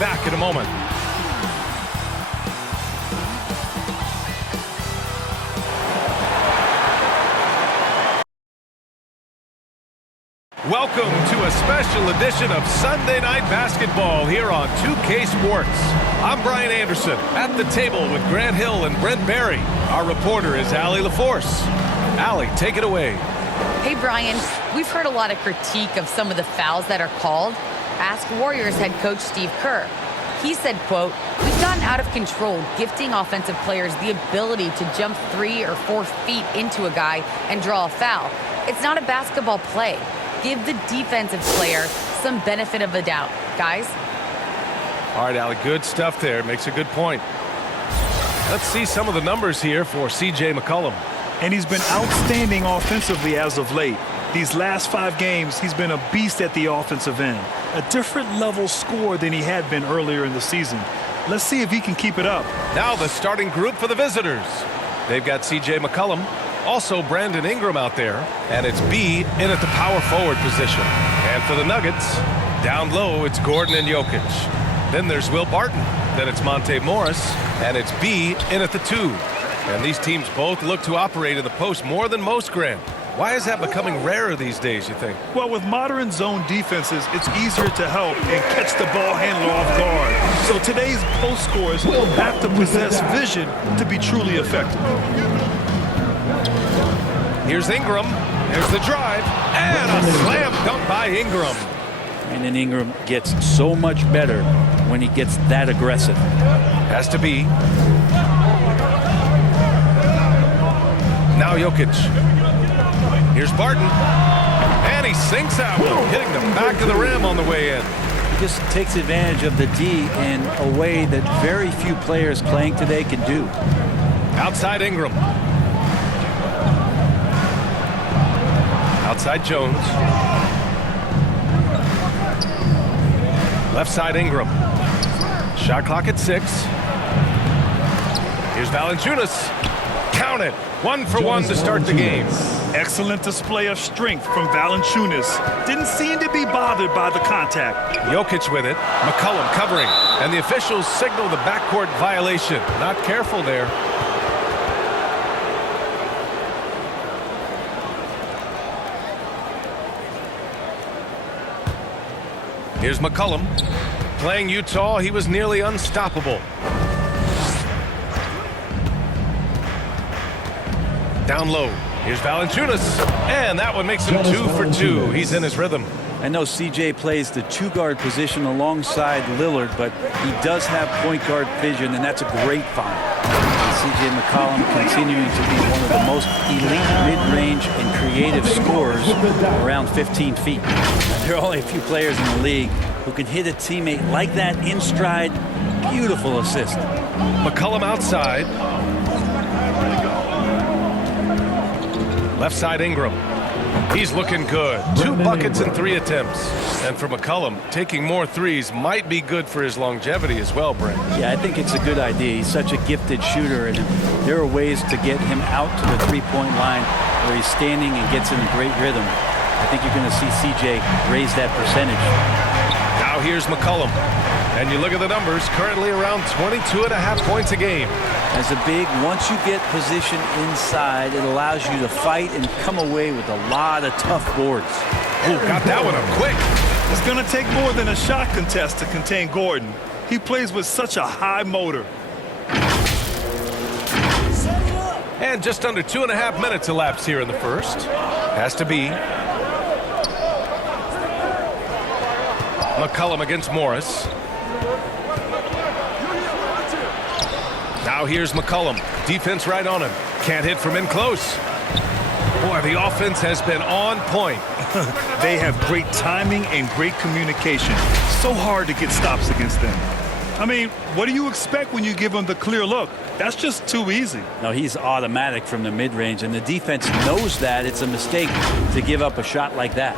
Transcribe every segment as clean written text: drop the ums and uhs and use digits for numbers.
Back in a moment. Welcome to a special edition of Sunday Night Basketball here on 2K Sports. I'm Brian Anderson at the table with Grant Hill and Brent Barry. Our reporter is Allie LaForce. Allie, take it away. Hey, Brian. We've heard a lot of critique of some of the fouls that are called. Ask Warriors head coach Steve Kerr. He said, quote, "We've gotten out of control, gifting offensive players the ability to jump 3 or 4 feet into a guy and draw a foul. It's not a basketball play. Give the defensive player some benefit of the doubt, guys." All right, Allie, good stuff there. Makes a good point. Let's see some of the numbers here for C.J. McCollum. And he's been outstanding offensively as of late. These last 5 games, he's been a beast at the offensive end. A different level scorer than he had been earlier in the season. Let's see if he can keep it up. Now the starting group for the visitors. They've got C.J. McCollum, also Brandon Ingram out there, and it's B in at the power forward position. And for the Nuggets, down low, it's Gordon and Jokic. Then there's Will Barton. Then it's Monte Morris, and it's B in at the 2. And these teams both look to operate in the post more than most, Grant. Why is that becoming rarer these days, you think? Well, with modern zone defenses, it's easier to help and catch the ball handler off guard. So today's post scorers have to possess vision to be truly effective. Here's Ingram. There's the drive. And a slam dunk by Ingram. And Ingram gets so much better when he gets that aggressive. Has to be. Now Jokic. Here's Barton. And he sinks out, hitting the back of the rim on the way in. He just takes advantage of the D in a way that very few players playing today can do. Outside Ingram. Outside Jones. Left side Ingram. Shot clock at 6. Here's Valanciunas. Count it. 1 for 1 to start the game. Excellent display of strength from Valanciunas. Didn't seem to be bothered by the contact. Jokic with it. McCollum covering. And the officials signal the backcourt violation. Not careful there. Here's McCollum. Playing Utah, he was nearly unstoppable. Down low. Here's Valanciunas. And that one makes him 2 for 2. He's in his rhythm. I know CJ plays the 2-guard position alongside Lillard, but he does have point guard vision, and that's a great find. CJ McCollum continuing to be one of the most elite mid-range and creative scorers around 15 feet. There are only a few players in the league who can hit a teammate like that in stride. Beautiful assist. McCollum outside. Left side Ingram. He's looking good. 2 buckets and 3 attempts. And for McCollum, taking more threes might be good for his longevity as well, Brent. Yeah, I think it's a good idea. He's such a gifted shooter, and there are ways to get him out to the three-point line where he's standing and gets in a great rhythm. I think you're going to see CJ raise that percentage. Now here's McCollum. And you look at the numbers, currently around 22.5 points a game. As a big, once you get position inside, it allows you to fight and come away with a lot of tough boards. Oh, got that one up quick. It's going to take more than a shot contest to contain Gordon. He plays with such a high motor. And just under 2.5 minutes elapsed here in the first. Has to be. McCollum against Morris. Now here's McCollum. Defense right on him. Can't hit from in close. Boy, the offense has been on point. They have great timing and great communication. So hard to get stops against them. I mean, what do you expect when you give them the clear look? That's just too easy. No, he's automatic from the mid-range, and the defense knows that. It's a mistake to give up a shot like that.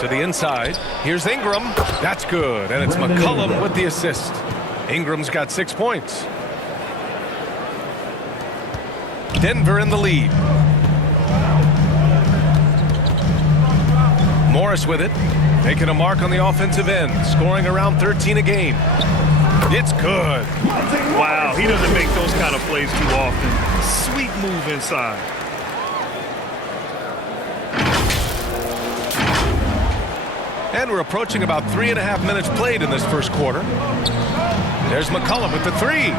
To the inside. Here's Ingram. That's good. And it's McCollum with the assist. Ingram's got 6 points. Denver in the lead. Morris with it. Making a mark on the offensive end, scoring around 13 a game. It's good. Wow, he doesn't make those kind of plays too often. Sweet move inside. And we're approaching about 3.5 minutes played in this first quarter. There's McCollum with the three.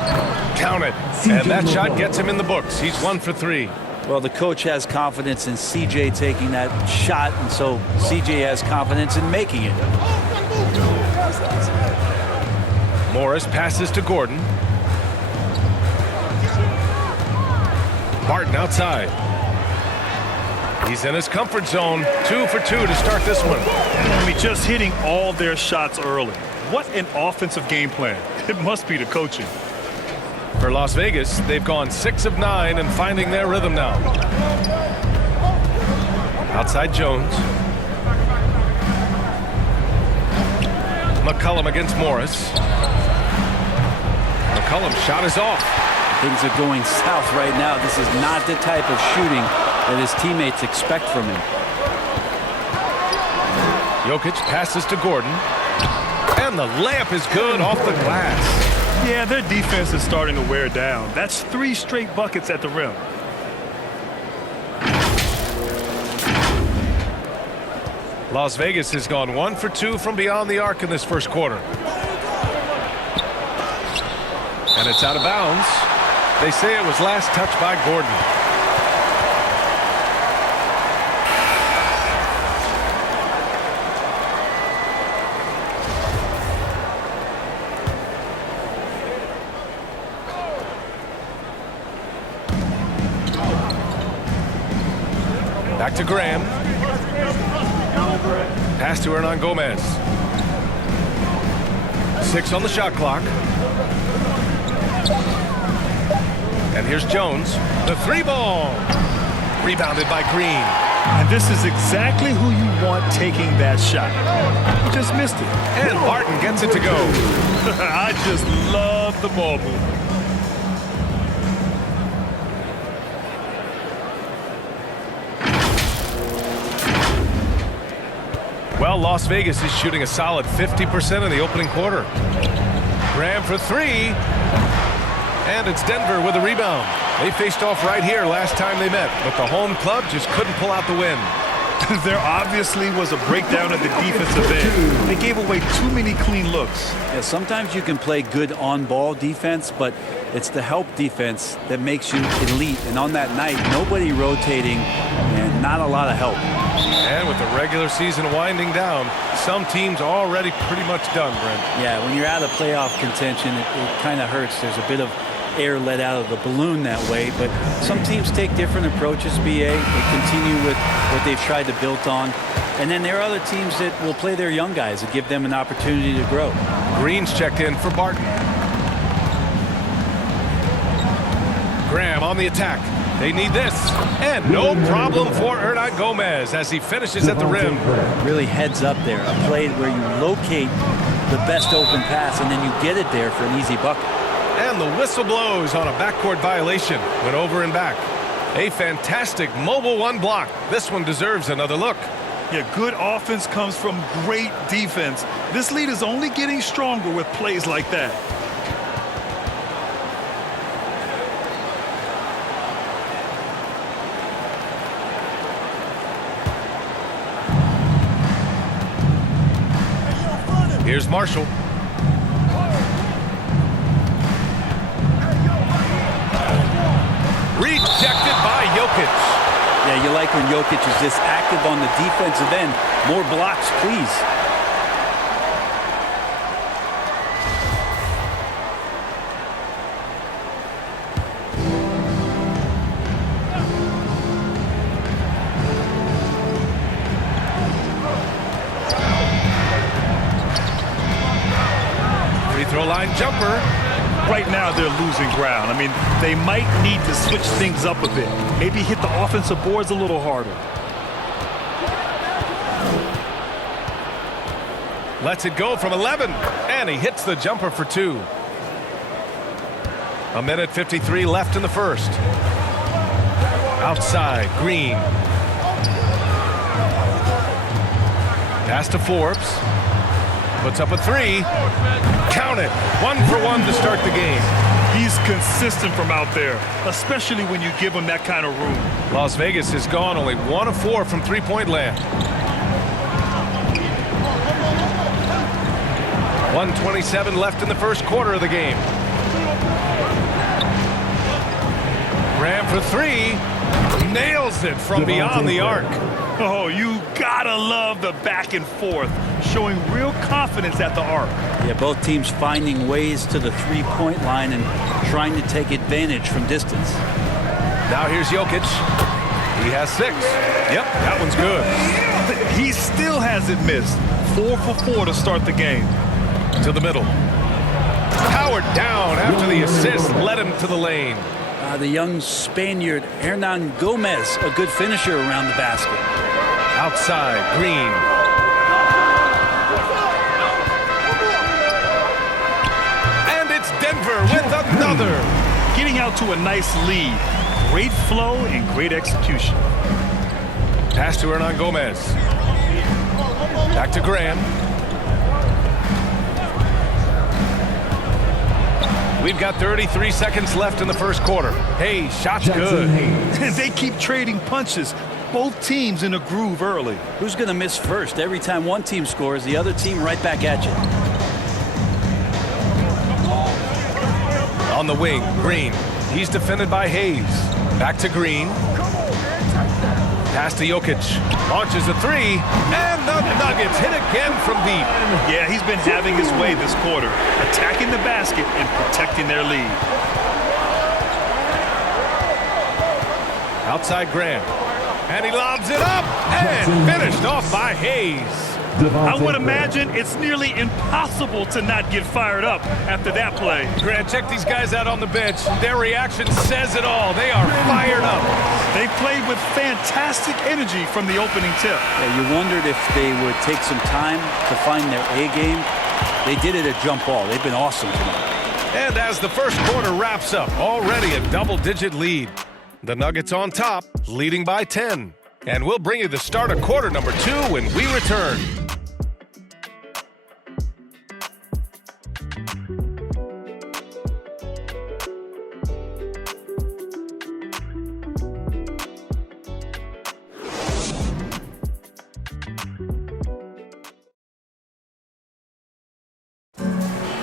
Count it. And that shot gets him in the books. He's 1 for 3. Well, the coach has confidence in CJ taking that shot, and so CJ has confidence in making it. Morris passes to Gordon. Barton outside. He's in his comfort zone. 2 for 2 to start this one. I mean, just hitting all their shots early. What an offensive game plan. It must be the coaching. For Las Vegas, they've gone 6 of 9 and finding their rhythm now. Outside Jones. McCollum against Morris. McCollum's shot is off. Things are going south right now. This is not the type of shooting that his teammates expect from him. Jokic passes to Gordon. And the layup is good off the glass. Yeah, their defense is starting to wear down. That's 3 straight buckets at the rim. Las Vegas has gone 1 for 2 from beyond the arc in this first quarter. And it's out of bounds. They say it was last touched by Gordon. Back to Graham. Pass to Hernan Gomez. 6 on the shot clock. And here's Jones. The 3 ball. Rebounded by Green. And this is exactly who you want taking that shot. He just missed it. And Barton gets it to go. I just love the ball movement. Well, Las Vegas is shooting a solid 50% in the opening quarter. Graham for 3. And it's Denver with a rebound. They faced off right here last time they met, but the home club just couldn't pull out the win. There obviously was a breakdown at the defensive end. They gave away too many clean looks. Yeah, sometimes you can play good on-ball defense, but it's the help defense that makes you elite. And on that night, nobody rotating and not a lot of help. And with the regular season winding down, some teams are already pretty much done, Brent. Yeah, when you're out of playoff contention, it kind of hurts. There's a bit of air let out of the balloon that way, but some teams take different approaches, BA. They continue with what they've tried to build on. And then there are other teams that will play their young guys and give them an opportunity to grow. Green's checked in for Barton. Graham on the attack. They need this. And no problem for Hernan Gomez as he finishes at the rim. Really heads up there. A play where you locate the best open pass and then you get it there for an easy bucket. And the whistle blows on a backcourt violation. Went over and back. A fantastic mobile 1 block. This one deserves another look. Yeah, good offense comes from great defense. This lead is only getting stronger with plays like that. Here's Marshall. Rejected by Jokic. Yeah, you like when Jokic is this active on the defensive end. More blocks, please. Free throw line jumper. Right now they're losing ground. I mean, they might need to switch things up a bit. Maybe hit the offensive boards a little harder. Lets it go from 11. And he hits the jumper for 2. 1:53 left in the first. Outside, Green. Pass to Forbes. Puts up a three. Count it. 1 for 1 to start the game. He's consistent from out there, especially when you give him that kind of room. Las Vegas has gone only 1 of 4 from three-point land. 1:27 left in the first quarter of the game. Graham for three. Nails it from beyond the arc. Oh, you gotta love the back and forth, showing real confidence at the arc. Yeah, both teams finding ways to the three-point line and trying to take advantage from distance. Now here's Jokic. He has 6. Yep, that one's good. He still hasn't missed. 4 for 4 to start the game. To the middle. Powered down after the assist led him to the lane. The young Spaniard, Hernan Gomez, a good finisher around the basket. Outside, Green. And it's Denver with another. Getting out to a nice lead. Great flow and great execution. Pass to Hernan Gomez. Back to Graham. We've got 33 seconds left in the first quarter. Hey, shot's good. They keep trading punches. Both teams in a groove early. Who's going to miss first? Every time one team scores, the other team right back at you. On the wing, Green. He's defended by Hayes. Back to Green. Pass to Jokic. Launches a three. And the Nuggets hit again from deep. Yeah, he's been having his way this quarter, attacking the basket and protecting their lead. Outside Graham. And he lobs it up. And finished off by Hayes. I would imagine it's nearly impossible to not get fired up after that play. Grant, check these guys out on the bench. Their reaction says it all. They are fired up. They played with fantastic energy from the opening tip. Yeah, you wondered if they would take some time to find their A game. They did it at jump ball. They've been awesome tonight. And as the first quarter wraps up, already a double-digit lead. The Nuggets on top, leading by 10. And we'll bring you the start of quarter number 2 when we return.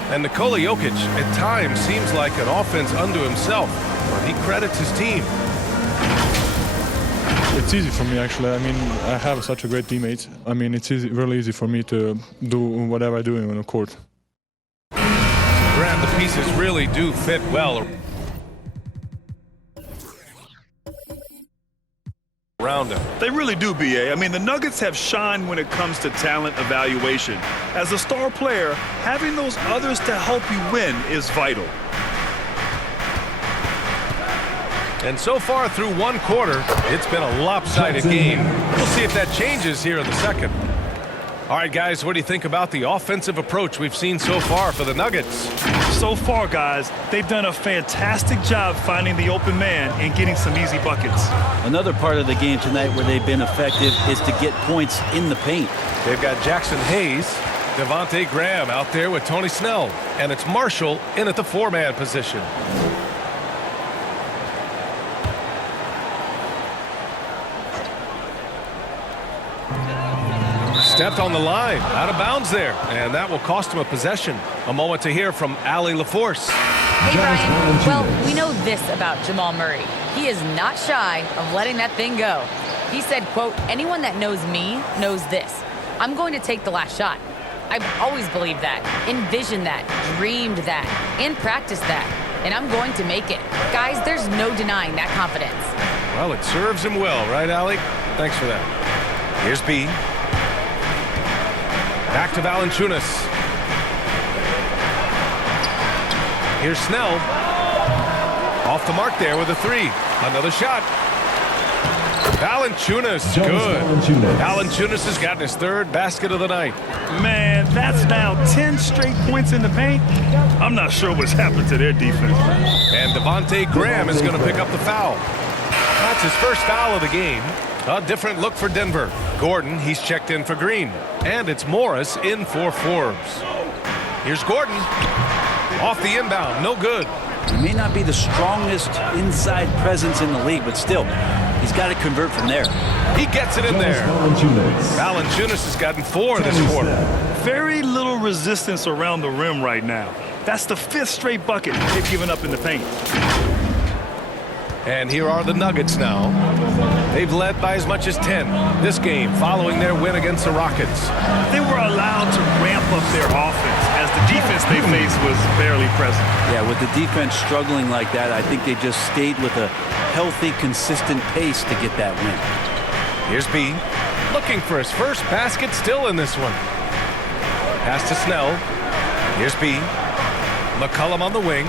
And Nikola Jokic at times seems like an offense unto himself, but he credits his team. It's easy for me, actually. I mean, I have such a great teammate. I mean, it's really easy for me to do whatever I do on the court. Graham, the pieces really do fit well around him. They really do, B.A. I mean, the Nuggets have shined when it comes to talent evaluation. As a star player, having those others to help you win is vital. And so far through one quarter, it's been a lopsided game. We'll see if that changes here in the second. All right, guys, what do you think about the offensive approach we've seen so far for the Nuggets? So far, guys, they've done a fantastic job finding the open man and getting some easy buckets. Another part of the game tonight where they've been effective is to get points in the paint. They've got Jackson Hayes, Devontae Graham out there with Tony Snell, and it's Marshall in at the 4-man position. Stepped on the line, out of bounds there, and that will cost him a possession. A moment to hear from Allie LaForce. Hey, Brian. Well, we know this about Jamal Murray. He is not shy of letting that thing go. He said, quote, anyone that knows me knows this. I'm going to take the last shot. I've always believed that, envisioned that, dreamed that, and practiced that. And I'm going to make it. Guys, there's no denying that confidence. Well, it serves him well, right, Allie? Thanks for that. Here's B. Back to Valanciunas. Here's Snell. Off the mark there with a 3. Another shot. Valanciunas, good. Valanciunas has gotten his 3rd basket of the night. Man, that's now 10 straight points in the paint. I'm not sure what's happened to their defense. And Devontae Graham is going to pick up the foul. That's his first foul of the game. A different look for Denver. Gordon, he's checked in for Green. And it's Morris in for Forbes. Here's Gordon. Off the inbound, no good. He may not be the strongest inside presence in the league, but still, he's got to convert from there. He gets it in there. Valanciunas has gotten 4 this quarter. Very little resistance around the rim right now. That's the 5th straight bucket they've given up in the paint. And here are the Nuggets now. They've led by as much as 10 this game following their win against the Rockets. They were allowed to ramp up their offense as the defense they faced was barely present. Yeah, with the defense struggling like that, I think they just stayed with a healthy, consistent pace to get that win. Here's B, looking for his first basket still in this one. Pass to Snell. Here's B. McCollum on the wing.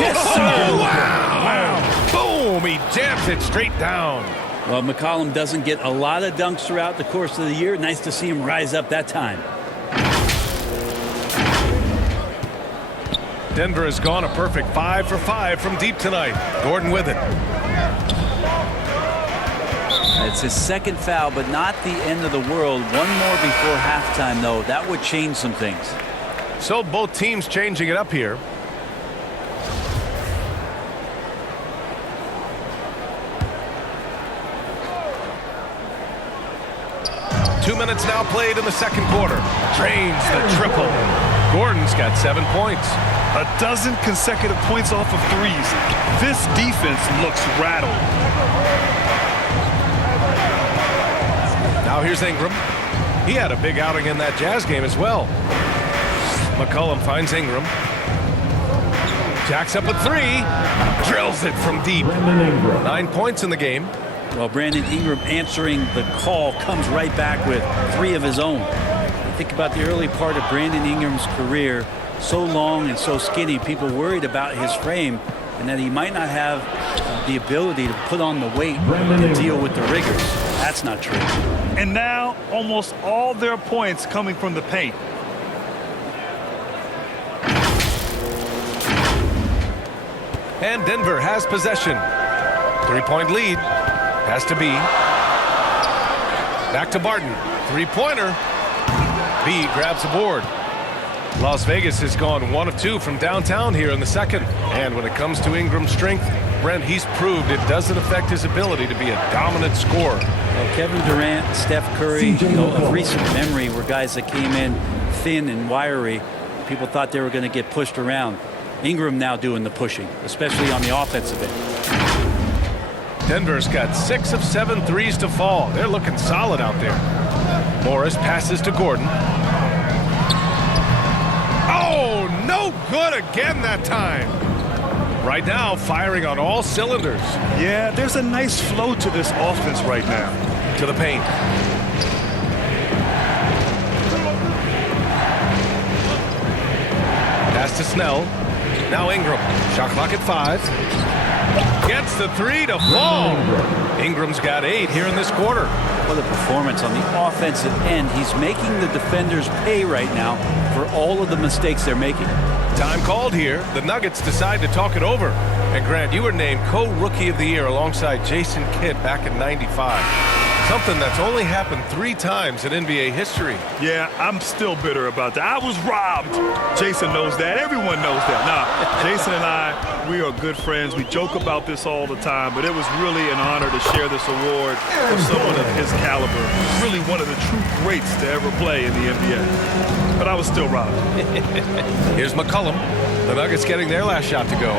Yes, sir. Oh, wow! Boom! He jams it straight down. Well, McCollum doesn't get a lot of dunks throughout the course of the year. Nice to see him rise up that time. Denver has gone a perfect 5 for 5 from deep tonight. Gordon with it. It's his second foul, but not the end of the world. One more before halftime, though. That would change some things. So both teams changing it up here. Two minutes now played in the second quarter. Drains the triple. Gordon's got 7 points. A dozen consecutive points off of threes. This defense looks rattled. Now here's Ingram. He had a big outing in that Jazz game as well. McCollum finds Ingram. Jacks up a 3. Drills it from deep. 9 points in the game. Well, Brandon Ingram answering the call comes right back with 3 of his own. Think about the early part of Brandon Ingram's career. So long and so skinny, people worried about his frame and that he might not have the ability to put on the weight and deal with the rigors. That's not true. And now almost all their points coming from the paint. And Denver has possession. 3-point lead. Pass to B. Back to Barton. 3-pointer. B grabs the board. Las Vegas has gone 1 of 2 from downtown here in the second. And when it comes to Ingram's strength, Brent, he's proved it doesn't affect his ability to be a dominant scorer. Well, Kevin Durant, Steph Curry, of recent memory were guys that came in thin and wiry. People thought they were going to get pushed around. Ingram now doing the pushing, especially on the offensive end. Denver's got 6 of 7 threes to fall. They're looking solid out there. Morris passes to Gordon. Oh, no good again that time. Right now, firing on all cylinders. Yeah, there's a nice flow to this offense right now. To the paint. Pass to Snell. Now Ingram. Shot clock at 5. Gets the 3 to fall. Ingram's got 8 here in this quarter. What a performance on the offensive end. He's making the defenders pay right now for all of the mistakes they're making. Time called here. The Nuggets decide to talk it over. And Grant, you were named co-rookie of the year alongside Jason Kidd back in '95. Something that's only happened 3 times in NBA history. Yeah, I'm still bitter about that. I was robbed. Jason knows that. Everyone knows that. Nah, Jason and I, we are good friends. We joke about this all the time, but it was really an honor to share this award with someone of his caliber. Really one of the true greats to ever play in the NBA. But I was still robbed. Here's McCollum. The Nuggets getting their last shot to go.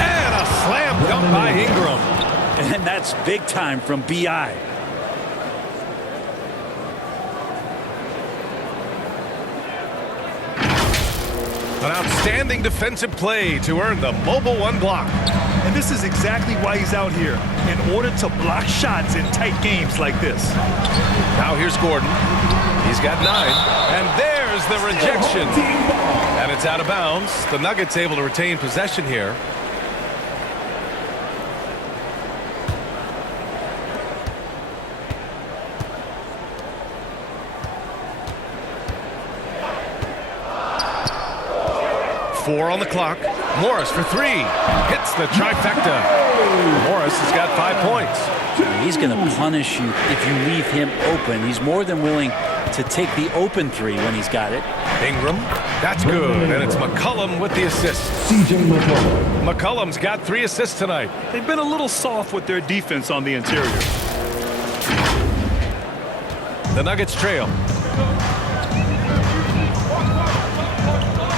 And a slam dunk by Ingram. And that's big time from B.I. An outstanding defensive play to earn the Mobile One block. And this is exactly why he's out here, in order to block shots in tight games like this. Now here's Gordon. He's got 9. And there's the rejection. And it's out of bounds. The Nuggets able to retain possession here. Four on the clock. Morris for three. Hits the trifecta. Morris has got 5 points. He's going to punish you if you leave him open. He's more than willing to take the open three when he's got it. Ingram, that's good. And it's McCollum with the assist. CJ McCollum. McCollum's got 3 assists tonight. They've been a little soft with their defense on the interior. The Nuggets trail.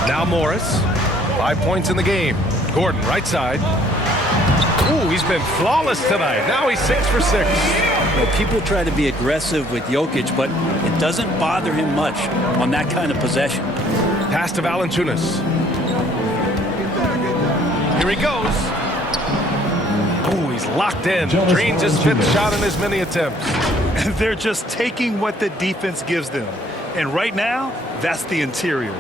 Now Morris. 5 points in the game. Gordon, right side. Ooh, he's been flawless tonight. Now he's 6 for 6. Well, people try to be aggressive with Jokic, but it doesn't bother him much on that kind of possession. Pass to Valanciunas. Here he goes. Oh, he's locked in. Drains his 5th shot in as many attempts. They're just taking what the defense gives them. And right now, that's the interior.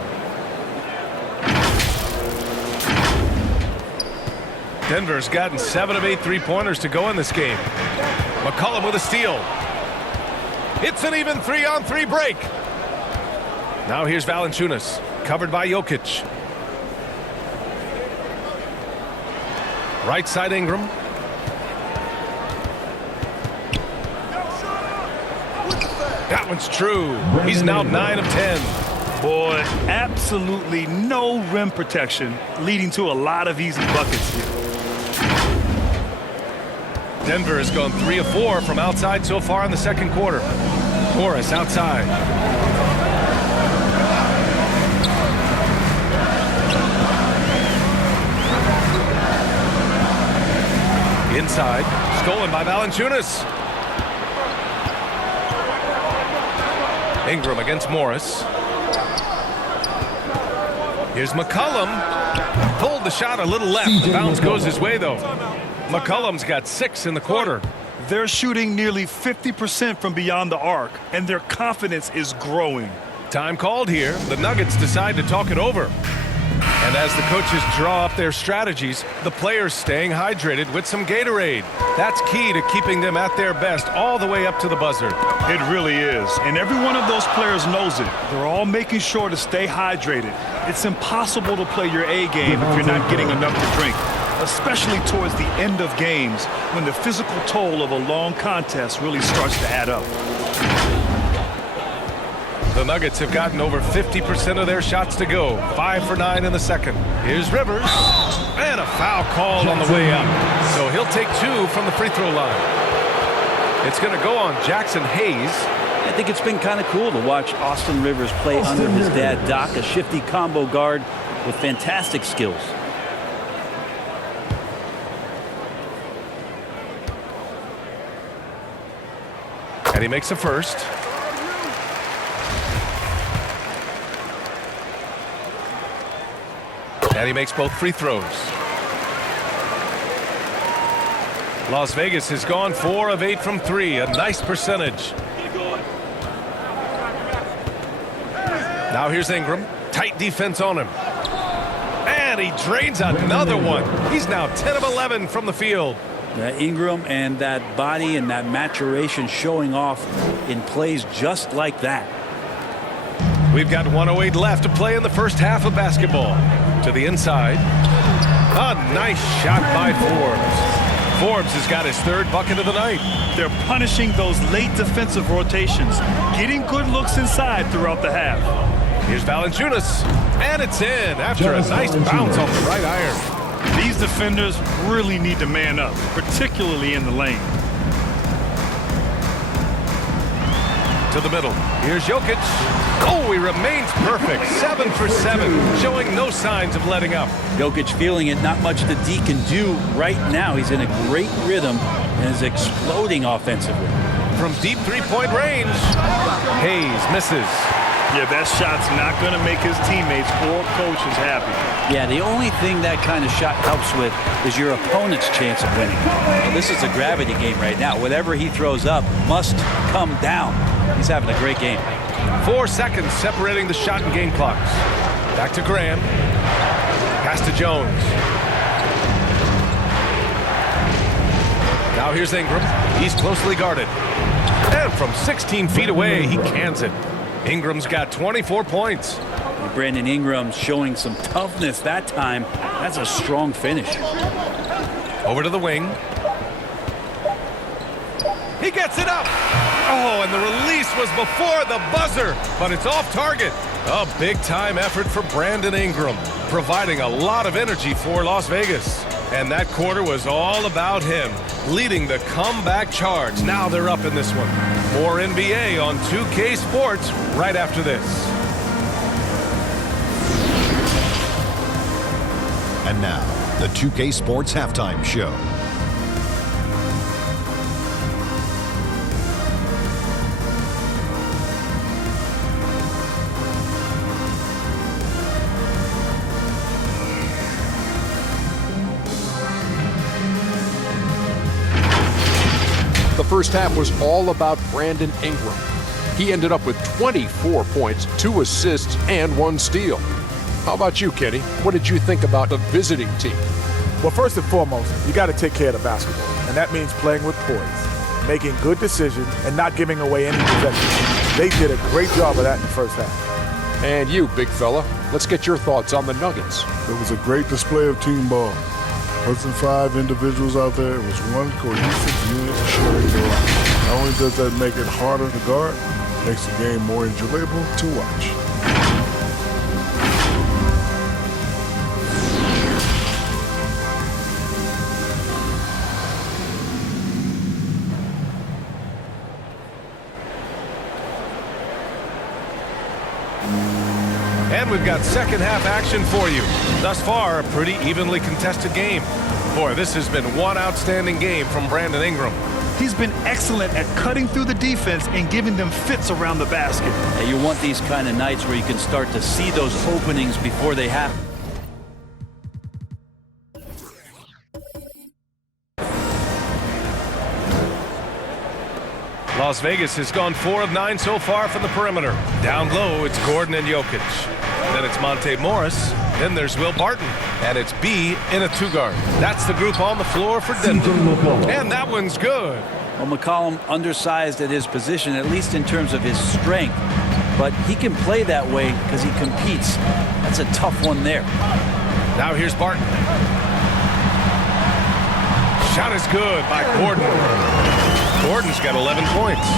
Denver's gotten 7 of 8 3-pointers to go in this game. McCollum with a steal. It's an even 3-on-3 break. Now here's Valanciunas, covered by Jokic. Right side Ingram. That one's true. He's now 9 of 10. Boy, absolutely no rim protection, leading to a lot of easy buckets here. Denver has gone 3 of 4 from outside so far in the second quarter. Morris outside. Inside, stolen by Valanciunas. Ingram against Morris. Here's McCollum. Pulled the shot a little left. The bounce goes his way, though. McCollum's got 6 in the quarter. They're shooting nearly 50% from beyond the arc, and their confidence is growing. Time called here. The Nuggets decide to talk it over. And as the coaches draw up their strategies, the players staying hydrated with some Gatorade. That's key to keeping them at their best all the way up to the buzzer. It really is. And every one of those players knows it. They're all making sure to stay hydrated. It's impossible to play your A game if you're not getting enough to drink, especially towards the end of games when the physical toll of a long contest really starts to add up. The Nuggets have gotten over 50% of their shots to go. 5 for 9 in the second. Here's Rivers. And a foul called on the way up. So he'll take 2 from the free throw line. It's going to go on Jackson Hayes. I think it's been kind of cool to watch Austin Rivers play under his dad, Doc, a shifty combo guard with fantastic skills. And he makes a first. And he makes both free throws. Las Vegas has gone 4 of 8 from 3. A nice percentage. Now here's Ingram. Tight defense on him. And he drains another one. He's now 10 of 11 from the field. Ingram and that body and that maturation showing off in plays just like that. We've got 1:08 left to play in the first half of basketball. To the inside. A nice shot by Forbes. Forbes has got his 3rd bucket of the night. They're punishing those late defensive rotations, getting good looks inside throughout the half. Here's Valanciunas. And it's in after a nice bounce off the right iron. These defenders really need to man up, particularly in the lane. To the middle. Here's Jokic. Oh, he remains perfect. 7 for 7, showing no signs of letting up. Jokic feeling it. Not much that D can do right now. He's in a great rhythm and is exploding offensively. From deep 3-point range, Hayes misses. Yeah, that shot's not going to make his teammates or coaches happy. Yeah, the only thing that kind of shot helps with is your opponent's chance of winning. Well, this is a gravity game right now. Whatever he throws up must come down. He's having a great game. 4 seconds separating the shot and game clocks. Back to Graham. Pass to Jones. Now here's Ingram. He's closely guarded. And from 16 feet away, he cans it. Ingram's got 24 points. Brandon Ingram showing some toughness that time That's a strong finish. Over to the wing. He gets it up. Oh, and the release was before the buzzer, but it's off target. A big-time effort for Brandon Ingram, providing a lot of energy for Las Vegas. And that quarter was all about him, leading the comeback charge. Now they're up in this one. More NBA on 2K Sports right after this. And now, the 2K Sports Halftime Show. The first half was all about Brandon Ingram. He ended up with 24 points, 2 assists, and 1 steal. How about you, Kenny? What did you think about the visiting team? Well, first and foremost, you got to take care of the basketball, and that means playing with poise, making good decisions, and not giving away any possessions. They did a great job of that in the first half. And you, big fella, let's get your thoughts on the Nuggets. It was a great display of team ball. Wasn't 5 individuals out there. It was one cohesive unit sharing the line. Not only does that make it harder to guard, it makes the game more enjoyable to watch. And we've got second half action for you. Thus far, a pretty evenly contested game. Boy, this has been one outstanding game from Brandon Ingram. He's been excellent at cutting through the defense and giving them fits around the basket. And you want these kind of nights where you can start to see those openings before they happen. Las Vegas has gone 4 of 9 so far from the perimeter. Down low, it's Gordon and Jokic. Then it's Monte Morris. Then there's Will Barton. And it's B in a 2-guard. That's the group on the floor for Denver. And that one's good. Well, McCollum undersized at his position, at least in terms of his strength. But he can play that way because he competes. That's a tough one there. Now here's Barton. Shot is good by Gordon. Gordon's got 11 points.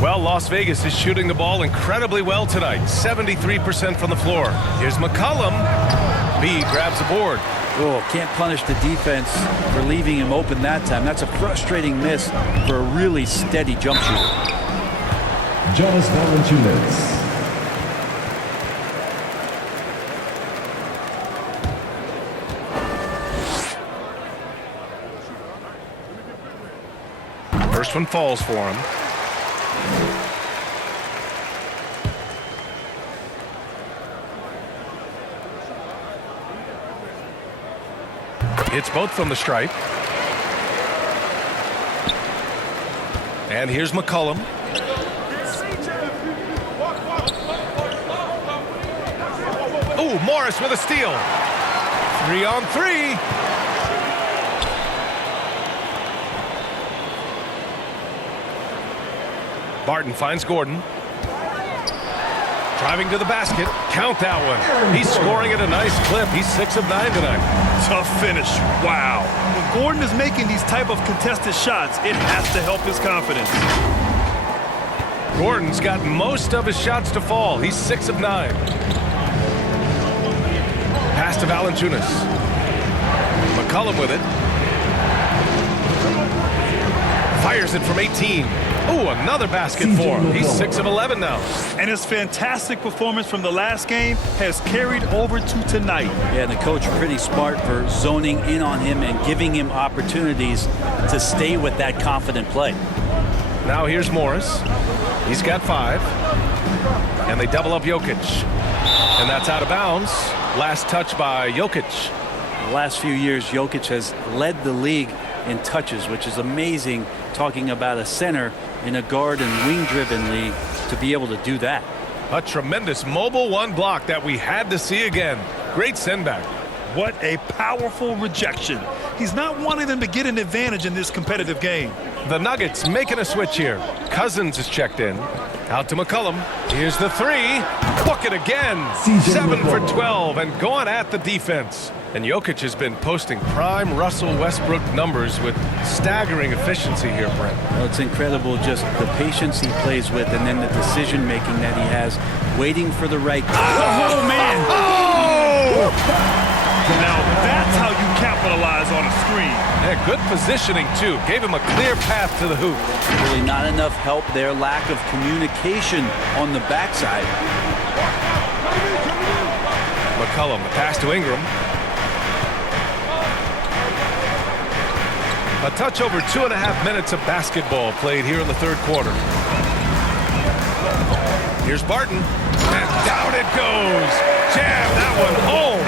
Well, Las Vegas is shooting the ball incredibly well tonight. 73% from the floor. Here's McCollum. B grabs the board. Oh, can't punish the defense for leaving him open that time. That's a frustrating miss for a really steady jump shooter. Jonas Valanciunas. First one falls for him. It's both from the stripe. And here's McCollum. Oh, Morris with a steal. 3-on-3. Barton finds Gordon. Driving to the basket. Count that one. He's scoring at a nice clip. He's 6 of 9 tonight. Tough finish. Wow. When Gordon is making these type of contested shots, it has to help his confidence. Gordon's got most of his shots to fall. He's 6 of 9. Pass to Valanciunas. McCollum with it. Fires it from 18. Oh, another basket for him. He's 6 of 11 now. And his fantastic performance from the last game has carried over to tonight. Yeah, and the coach pretty smart for zoning in on him and giving him opportunities to stay with that confident play. Now here's Morris. He's got 5. And they double up Jokic. And that's out of bounds. Last touch by Jokic. The last few years, Jokic has led the league in touches, which is amazing, talking about a center in a guard and wing-driven league to be able to do that. A tremendous mobile 1 block that we had to see again. Great send-back. What a powerful rejection. He's not wanting them to get an advantage in this competitive game. The Nuggets making a switch here. Cousins is checked in. Out to McCollum. Here's the three. Book it again. 7 for 12 and going at the defense. And Jokic has been posting prime Russell Westbrook numbers with staggering efficiency here, Brent. Well, it's incredible just the patience he plays with and then the decision-making that he has, waiting for the right. Oh, man! Oh! Now that's how you capitalize on a screen. Yeah, good positioning, too. Gave him a clear path to the hoop. Really not enough help there. Lack of communication on the backside. McCollum, the pass to Ingram. A touch over 2.5 minutes of basketball played here in the third quarter. Here's Barton, and down it goes. Jam that one home.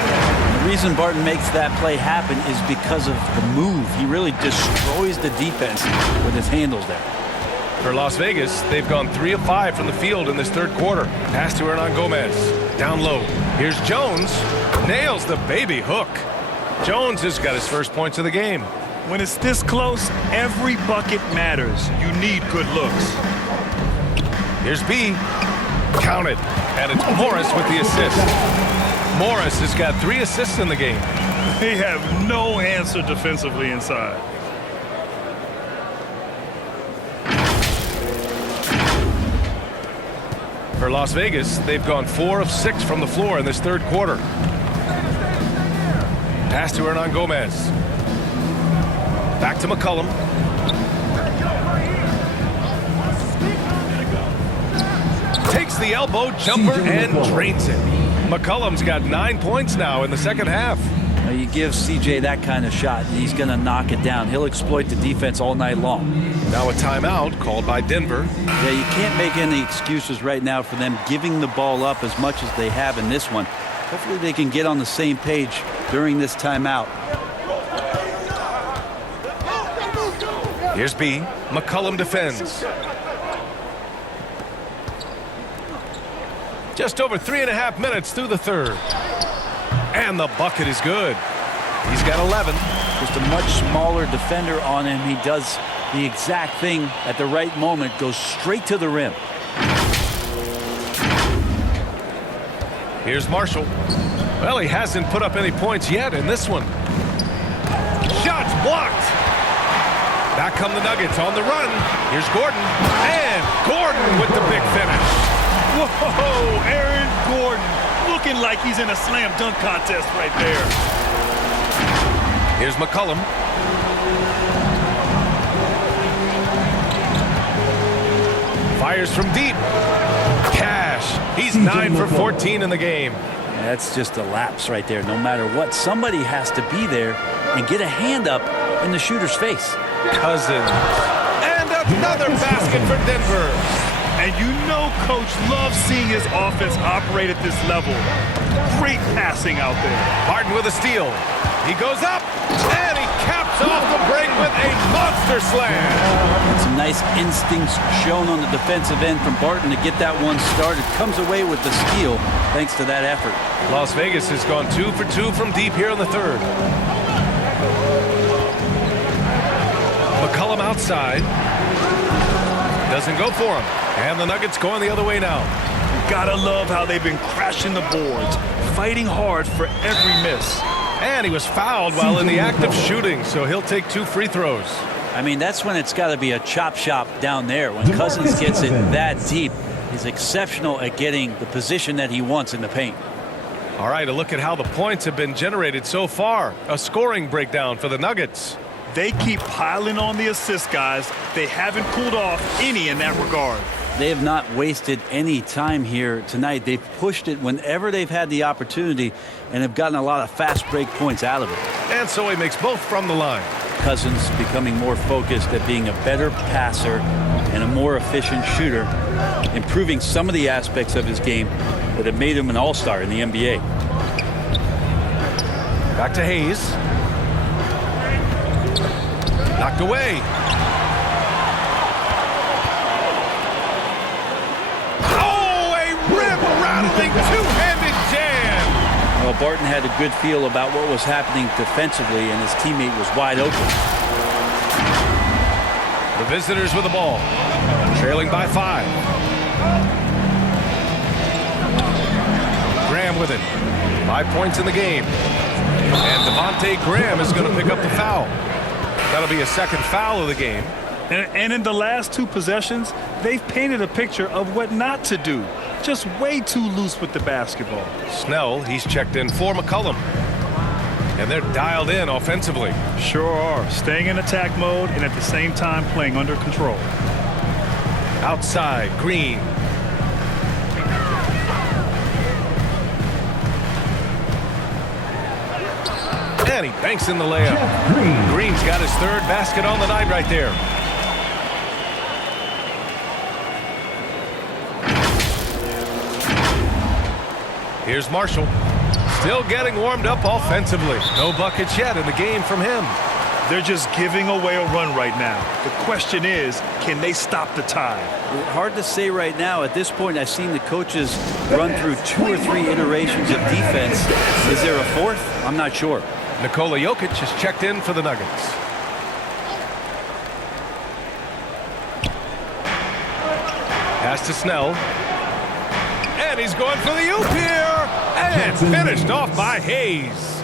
The reason Barton makes that play happen is because of the move. He really destroys the defense with his handles there. For Las Vegas, they've gone 3 of 5 from the field in this third quarter. Pass to Hernan Gomez. Down low. Here's Jones. Nails the baby hook. Jones has got his first points of the game. When it's this close, every bucket matters. You need good looks. Here's B. Counted. And it's Morris with the assist. Morris has got 3 assists in the game. They have no answer defensively inside. For Las Vegas, they've gone 4 of 6 from the floor in this third quarter. Pass to Hernan Gomez. Back to McCollum. Takes the elbow jumper and drains it. McCollum's got 9 points now in the second half. Now you give CJ that kind of shot, and he's going to knock it down. He'll exploit the defense all night long. Now a timeout called by Denver. Yeah, you can't make any excuses right now for them giving the ball up as much as they have in this one. Hopefully they can get on the same page during this timeout. Here's B. McCollum defends. Just over 3.5 minutes through the third. And the bucket is good. He's got 11. Just a much smaller defender on him. He does the exact thing at the right moment. Goes straight to the rim. Here's Marshall. Well, he hasn't put up any points yet in this one. Shots blocked. Back come the Nuggets on the run. Here's Gordon. And Gordon with the big finish. Whoa, Aaron Gordon looking like he's in a slam dunk contest right there. Here's McCollum. Fires from deep. Cash. He's 9 for 14 in the game. That's just a lapse right there. No matter what, somebody has to be there and get a hand up in the shooter's face. Cousins. And another basket for Denver. And you know Coach loves seeing his offense operate at this level. Great passing out there. Barton with a steal. He goes up, and he caps off the break with a monster slam. Some nice instincts shown on the defensive end from Barton to get that one started. Comes away with the steal thanks to that effort. Las Vegas has gone 2 for 2 from deep here in the third. McCollum outside. Doesn't go for him. And the Nuggets going the other way now. Gotta love how they've been crashing the boards, fighting hard for every miss. And he was fouled while in the act of shooting, so he'll take 2 free throws. I mean, that's when it's got to be a chop shop down there. When Cousins gets it that deep, he's exceptional at getting the position that he wants in the paint. All right, a look at how the points have been generated so far. A scoring breakdown for the Nuggets. They keep piling on the assist guys. They haven't cooled off any in that regard. They have not wasted any time here tonight. They've pushed it whenever they've had the opportunity and have gotten a lot of fast break points out of it. And so he makes both from the line. Cousins becoming more focused at being a better passer and a more efficient shooter, improving some of the aspects of his game that have made him an all-star in the NBA. Back to Hayes. Knocked away. Oh, a rip-rattling two-handed jam. Well, Barton had a good feel about what was happening defensively, and his teammate was wide open. The visitors with the ball, trailing by 5. Graham with it. 5 points in the game. And Devontae Graham is going to pick up the foul. That'll be a second foul of the game. And in the last 2 possessions, they've painted a picture of what not to do. Just way too loose with the basketball. Snell, he's checked in for McCollum. And they're dialed in offensively. Sure are. Staying in attack mode and at the same time playing under control. Outside, Green. And he banks in the layup. Green's got his 3rd basket on the night right there. Here's Marshall. Still getting warmed up offensively. No buckets yet in the game from him. They're just giving away a run right now. The question is, can they stop the tide? Hard to say right now. At this point, I've seen the coaches run through 2 or 3 iterations of defense. Is there a 4th? I'm not sure. Nikola Jokic has checked in for the Nuggets. Pass to Snell. And he's going for the oop here. And finished off by Hayes.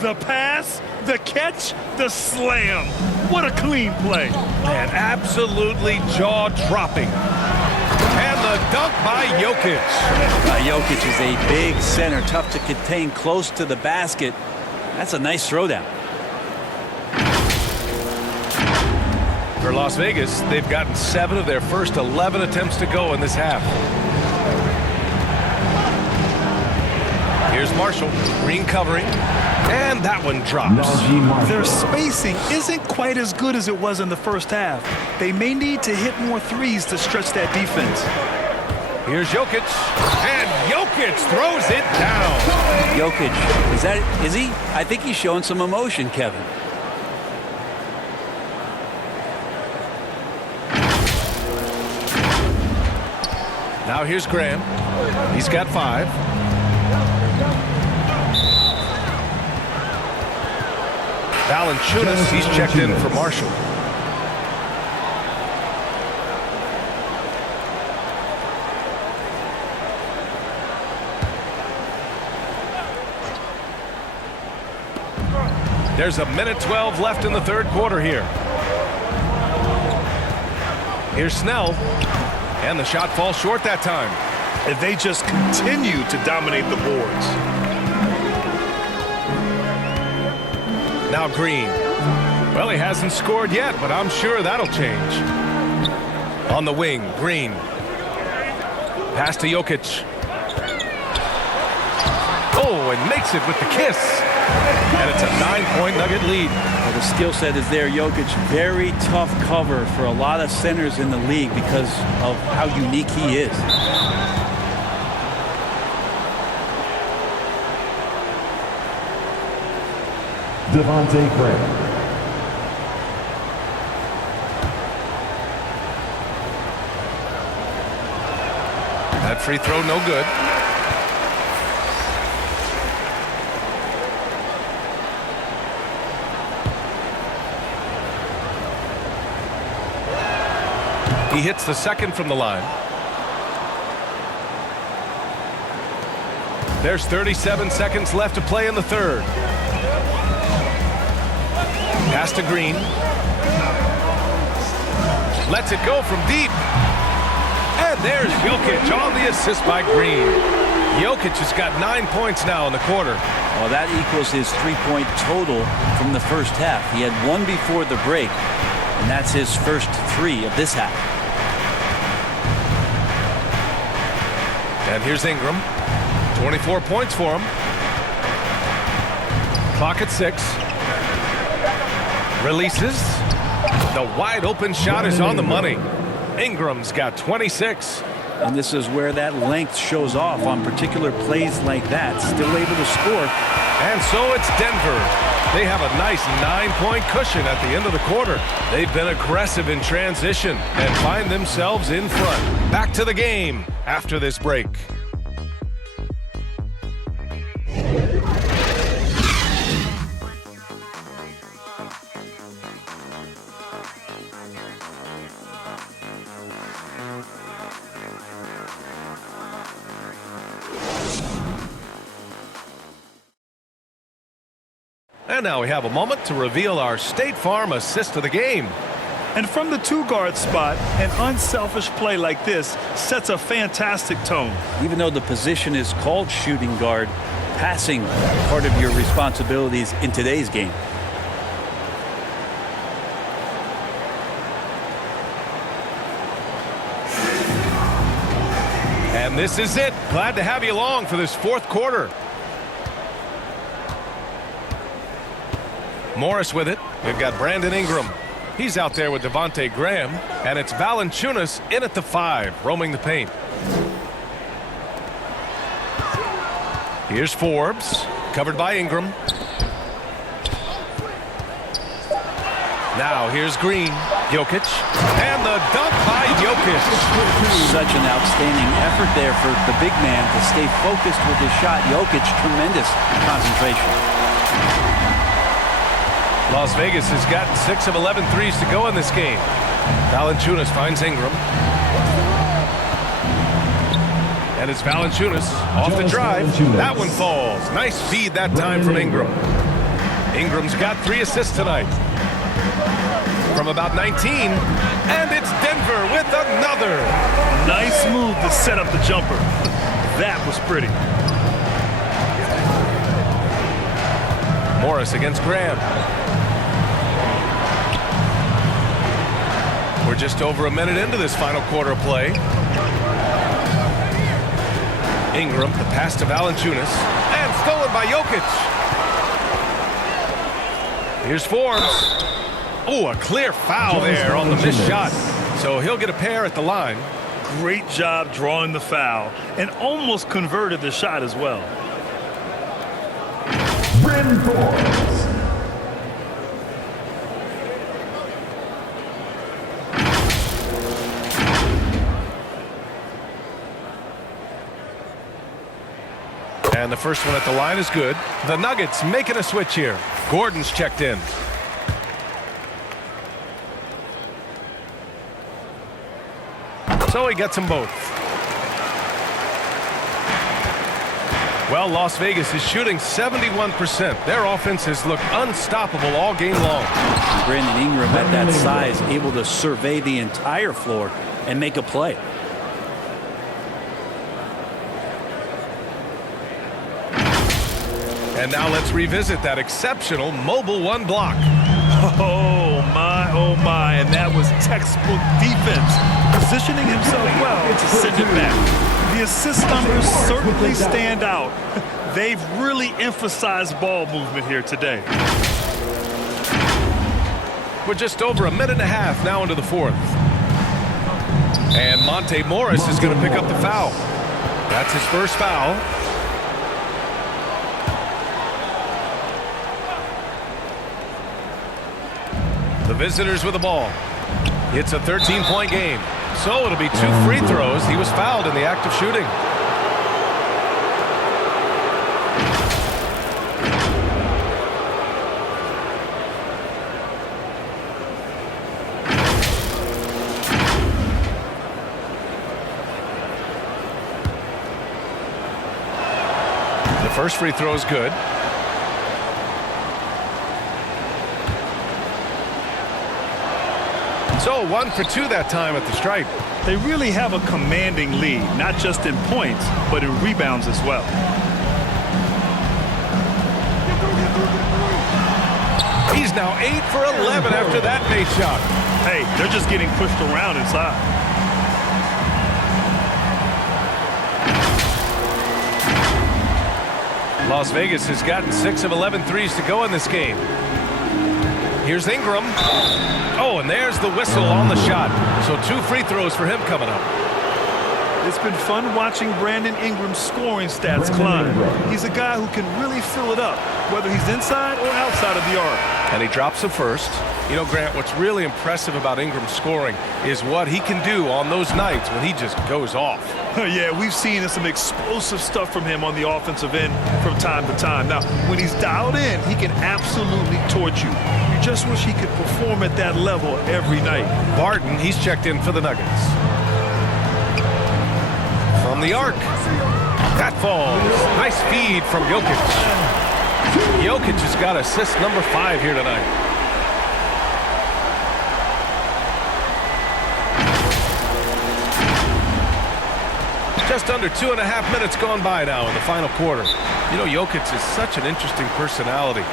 The pass, the catch, the slam. What a clean play. Man, absolutely jaw-dropping. And the dunk by Jokic. Jokic is a big center, tough to contain close to the basket. That's a nice throwdown. For Las Vegas, they've gotten 7 of their first 11 attempts to go in this half. Here's Marshall. Green covering. And that one drops. Their spacing isn't quite as good as it was in the first half. They may need to hit more threes to stretch that defense. Here's Jokic. And Jokic throws it down. Jokic, is he? I think he's showing some emotion, Kevin. Now here's Graham. He's got 5. Valanciunas, he's checked in for Marshall. There's 1:12 left in the 3rd quarter here. Here's Snell. And the shot falls short that time. And they just continue to dominate the boards. Now Green. Well, he hasn't scored yet, but I'm sure that'll change. On the wing, Green. Pass to Jokic. Oh, and makes it with the kiss. And it's a 9-point Nugget lead. Well, the skill set is there. Jokic, very tough cover for a lot of centers in the league because of how unique he is. Devontae Graham. That free throw no good. He hits the 2nd from the line. There's 37 seconds left to play in the 3rd. Pass to Green. Lets it go from deep. And there's Jokic on the assist by Green. Jokic has got 9 points now in the quarter. Well, that equals his 3-point total from the first half. He had 1 before the break, and that's his first 3 of this half. And here's Ingram. 24 points for him. Clock at 6. Releases. The wide open shot is on the money. Ingram's got 26. And this is where that length shows off on particular plays like that. Still able to score. And so it's Denver. They have a nice 9-point cushion at the end of the quarter. They've been aggressive in transition and find themselves in front. Back to the game after this break. And now we have a moment to reveal our State Farm assist of the game. And from the two-guard spot, an unselfish play like this sets a fantastic tone. Even though the position is called shooting guard, passing part of your responsibilities in today's game. And this is it. Glad to have you along for this fourth quarter. Morris with it. We've got Brandon Ingram. He's out there with Devontae Graham. And it's Valanciunas in at the 5, roaming the paint. Here's Forbes, covered by Ingram. Now here's Green, Jokic, and the dunk by Jokic. Such an outstanding effort there for the big man to stay focused with his shot. Jokic, tremendous concentration. Las Vegas has gotten 6 of 11 threes to go in this game. Valanciunas finds Ingram. And it's Valanciunas off the drive. That one falls. Nice feed that time from Ingram. Ingram's got 3 assists tonight. From about 19, and it's Denver with another. Nice move to set up the jumper. That was pretty. Morris against Graham. We're just over a minute into this final quarter of play. Ingram, the pass to Valanciunas, and stolen by Jokic. Here's Forbes. Oh, a clear foul there on the missed shot. So he'll get a pair at the line. Great job drawing the foul and almost converted the shot as well. Bryn Forbes. And the first one at the line is good. The Nuggets making a switch here. Gordon's checked in. So he gets them both. Well, Las Vegas is shooting 71%. Their offenses look unstoppable all game long. Brandon Ingram at that size, able to survey the entire floor and make a play. And now let's revisit that exceptional mobile 1 block. Oh my, and that was textbook defense. Positioning himself well to send it back. The assist numbers certainly stand out. They've really emphasized ball movement here today. We're just over a minute and a half now into the fourth. And Monte Morris is going to pick up the foul. That's his first foul. The visitors with the ball. It's a 13-point game. So it'll be 2 free throws. He was fouled in the act of shooting. The first free throw is good. So 1 for 2 that time at the stripe. They really have a commanding lead, not just in points, but in rebounds as well. He's now 8 for 11 after that made shot. Hey, they're just getting pushed around inside. Las Vegas has gotten 6 of 11 threes to go in this game. Here's Ingram. Oh, and there's the whistle on the shot. So 2 free throws for him coming up. It's been fun watching Brandon Ingram's scoring stats climb. He's a guy who can really fill it up, whether he's inside or outside of the arc. And he drops the first. You know, Grant, what's really impressive about Ingram's scoring is what he can do on those nights when he just goes off. Yeah, we've seen some explosive stuff from him on the offensive end from time to time. Now, when he's dialed in, he can absolutely torch you. You just wish he could perform at that level every night. Barton, he's checked in for the Nuggets. From the arc. That falls. Nice feed from Jokic. Jokic has got assist number 5 here tonight. Just under 2.5 minutes gone by now in the final quarter. You know, Jokic is such an interesting personality.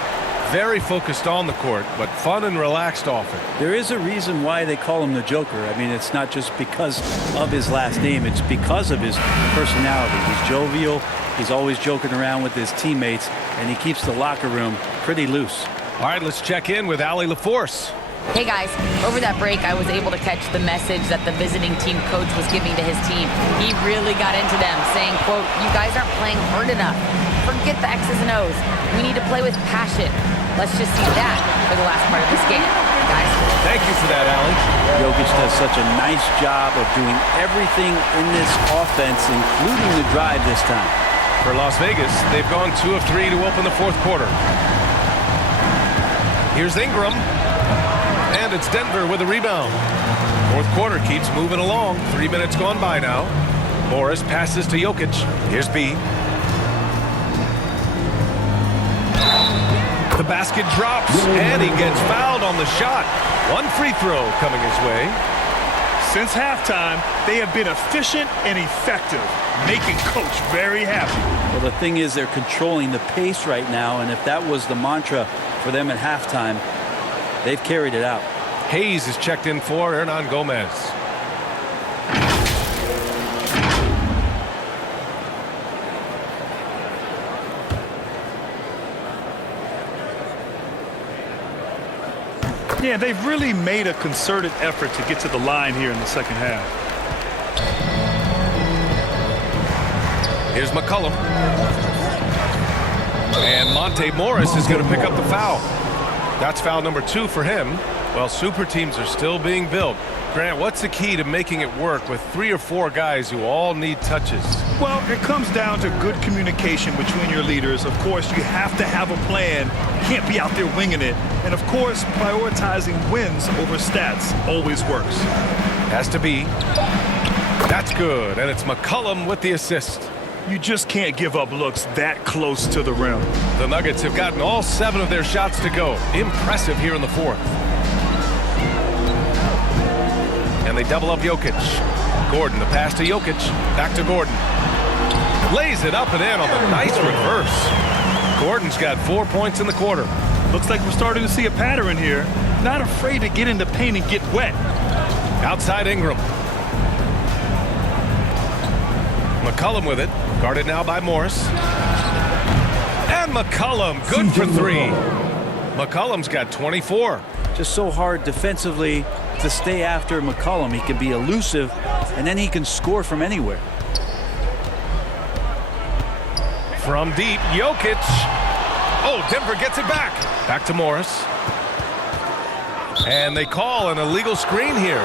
Very focused on the court, but fun and relaxed off it. There is a reason why they call him the Joker. I mean, it's not just because of his last name. It's because of his personality. He's jovial. He's always joking around with his teammates, and he keeps the locker room pretty loose. All right, let's check in with Allie LaForce. Hey guys, over that break I was able to catch the message that the visiting team coach was giving to his team. He really got into them, saying, quote, "You guys aren't playing hard enough. Forget the X's and O's. We need to play with passion." Let's just see that for the last part of this game, guys. Thank you for that, Allie. Jokic does such a nice job of doing everything in this offense, including the drive this time. For Las Vegas, they've gone 2 of 3 to open the 4th quarter. Here's Ingram. And it's Denver with a rebound. 4th quarter keeps moving along. 3 minutes gone by now. Morris passes to Jokic. Here's B. The basket drops, and he gets fouled on the shot. 1 free throw coming his way. Since halftime, they have been efficient and effective, making Coach very happy. Well, the thing is, they're controlling the pace right now, and if that was the mantra for them at halftime, they've carried it out. Hayes is checked in for Hernan Gomez. Yeah, they've really made a concerted effort to get to the line here in the second half. Here's McCollum. And Monte Morris is going to pick up the foul. That's foul number 2 for him. Well, super teams are still being built. Grant, what's the key to making it work with 3 or 4 guys who all need touches? Well, it comes down to good communication between your leaders. Of course, you have to have a plan. You can't be out there winging it. And of course, prioritizing wins over stats always works. Has to be. That's good. And it's McCollum with the assist. You just can't give up looks that close to the rim. The Nuggets have gotten all 7 of their shots to go. Impressive here in the 4th. And they double up Jokic. Gordon, the pass to Jokic. Back to Gordon. Lays it up and in on the nice reverse. Gordon's got 4 points in the quarter. Looks like we're starting to see a pattern here. Not afraid to get in the paint and get wet. Outside Ingram. McCollum with it. Guarded now by Morris. And McCollum, good for 3. McCollum's got 24. Just so hard defensively to stay after McCollum. He can be elusive, and then he can score from anywhere. From deep, Jokic. Oh, Denver gets it back. Back to Morris. And they call an illegal screen here.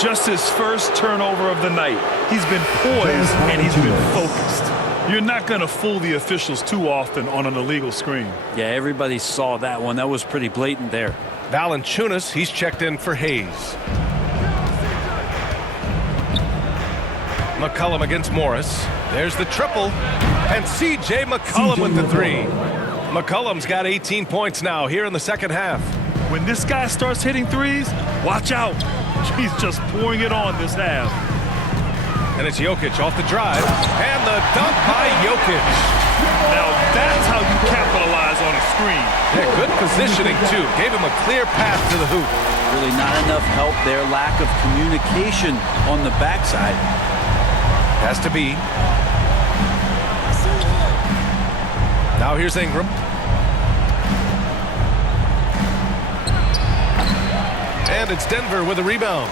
Just his first turnover of the night. He's been poised and he's been focused. You're not going to fool the officials too often on an illegal screen. Yeah, everybody saw that one. That was pretty blatant there. Valanciunas, he's checked in for Hayes. McCollum against Morris. There's the triple. And C.J. McCollum with the 3. McCollum's got 18 points now here in the second half. When this guy starts hitting threes, watch out. He's just pouring it on this half. And it's Jokic off the drive. And the dunk by Jokic. Now that's how you capitalize on a screen. Yeah, good positioning, too. Gave him a clear path to the hoop. Really not enough help there. Lack of communication on the backside. Has to be. Now here's Ingram. And it's Denver with a rebound.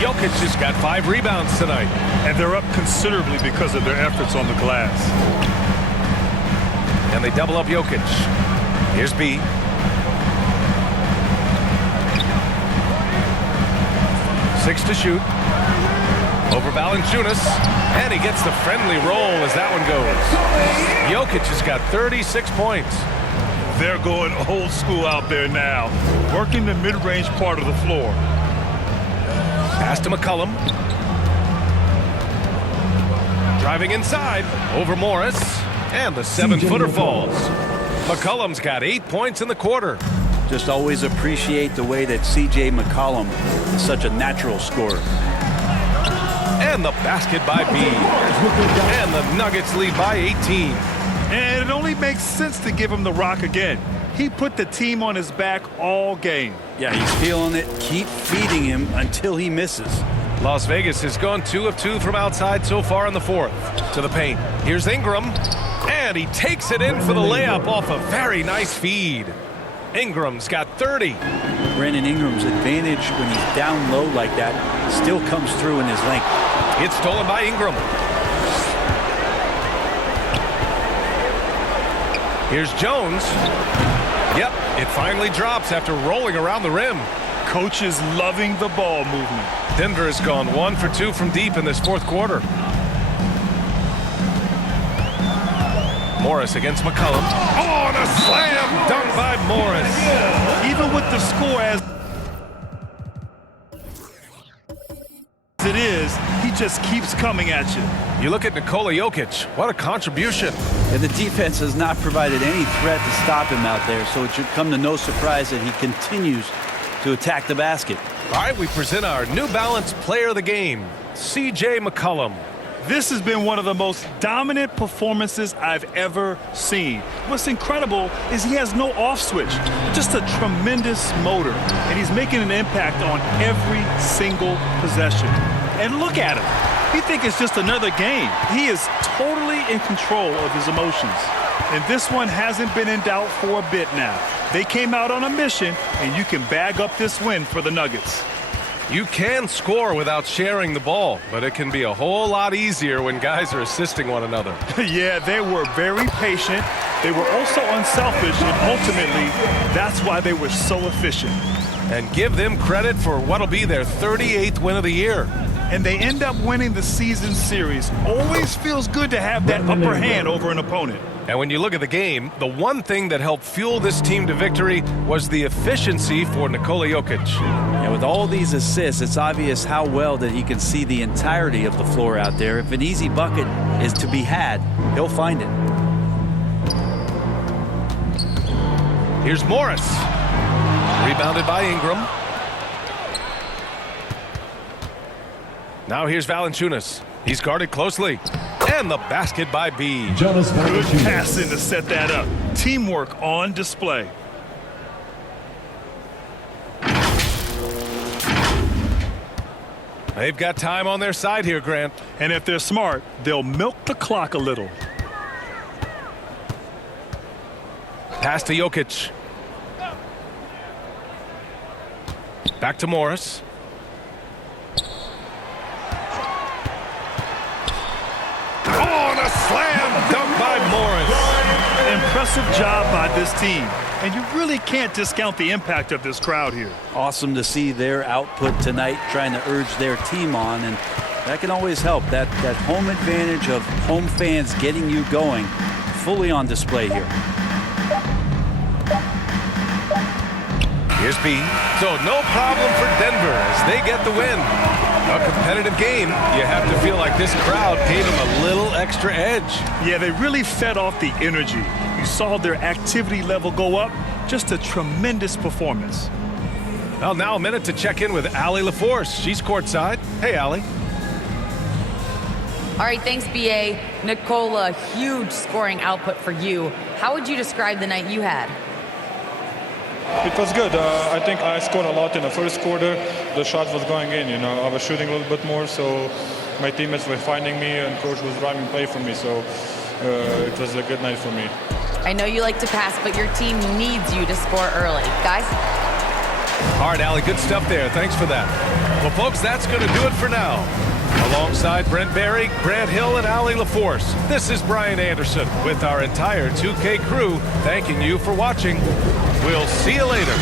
Jokic has got 5 rebounds tonight. And they're up considerably because of their efforts on the glass. And they double up Jokic. Here's B. Six to shoot. Over Valanciunas. And he gets the friendly roll as that one goes. Jokic has got 36 points. They're going old school out there now, working the mid-range part of the floor. Pass to McCollum. Driving inside. Over Morris. And the 7-footer falls. McCollum's got 8 points in the quarter. Just always appreciate the way that C.J. McCollum is such a natural scorer. And the basket by Bede. And the Nuggets lead by 18. And it only makes sense to give him the rock again. He put the team on his back all game. Yeah, he's feeling it. Keep feeding him until he misses. Las Vegas has gone 2 of 2 from outside so far in the fourth. To the paint. Here's Ingram. And he takes it in for the layup off a very nice feed. Ingram's got 30. Brandon Ingram's advantage when he's down low like that still comes through in his length. It's stolen by Ingram. Here's Jones. Yep, it finally drops after rolling around the rim. Coach is loving the ball movement. Denver has gone 1 for 2 from deep in this fourth quarter. Morris against McCollum. Oh, and a slam dunk by Morris. Even with the score as it is, he just keeps coming at you. You look at Nikola Jokic. What a contribution. And the defense has not provided any threat to stop him out there, so it should come to no surprise that he continues to attack the basket. All right, we present our New Balance Player of the Game, C.J. McCollum. This has been one of the most dominant performances I've ever seen. What's incredible is he has no off switch, just a tremendous motor, and he's making an impact on every single possession. And look at him. You think it's just another game. He is totally in control of his emotions. And this one hasn't been in doubt for a bit now. They came out on a mission, and you can bag up this win for the Nuggets. You can score without sharing the ball, but it can be a whole lot easier when guys are assisting one another. Yeah, they were very patient. They were also unselfish, and ultimately, that's why they were so efficient. And give them credit for what'll be their 38th win of the year. And they end up winning the season series. Always feels good to have that upper hand over an opponent. And when you look at the game, the one thing that helped fuel this team to victory was the efficiency for Nikola Jokic. And with all these assists, it's obvious how well that he can see the entirety of the floor out there. If an easy bucket is to be had, he'll find it. Here's Morris. Rebounded by Ingram. Now here's Valanciunas. He's guarded closely. And the basket by Bede. Good passing to set that up. Teamwork on display. They've got time on their side here, Grant. And if they're smart, they'll milk the clock a little. Pass to Jokic. Back to Morris. Oh, and a slam dunk by Morris. Impressive job by this team. And you really can't discount the impact of this crowd here. Awesome to see their output tonight, trying to urge their team on, and that can always help. That home advantage of home fans getting you going, fully on display here. Here's B. So no problem for Denver as they get the win. A competitive game. You have to feel like this crowd gave them a little extra edge. Yeah, they really fed off the energy. You saw their activity level go up. Just a tremendous performance. Well, now a minute to check in with Allie LaForce. She's courtside. Hey, Allie. All right, thanks, B.A. Nikola, huge scoring output for you. How would you describe the night you had? It was good. I think I scored a lot in the first quarter. The shot was going in, you know. I was shooting a little bit more, so my teammates were finding me and coach was driving play for me, so it was a good night for me. I know you like to pass, but your team needs you to score early. Guys? All right, Allie, good stuff there. Thanks for that. Well, folks, that's going to do it for now. Alongside Brent Barry, Grant Hill, and Allie LaForce, this is Brian Anderson with our entire 2K crew thanking you for watching. We'll see you later.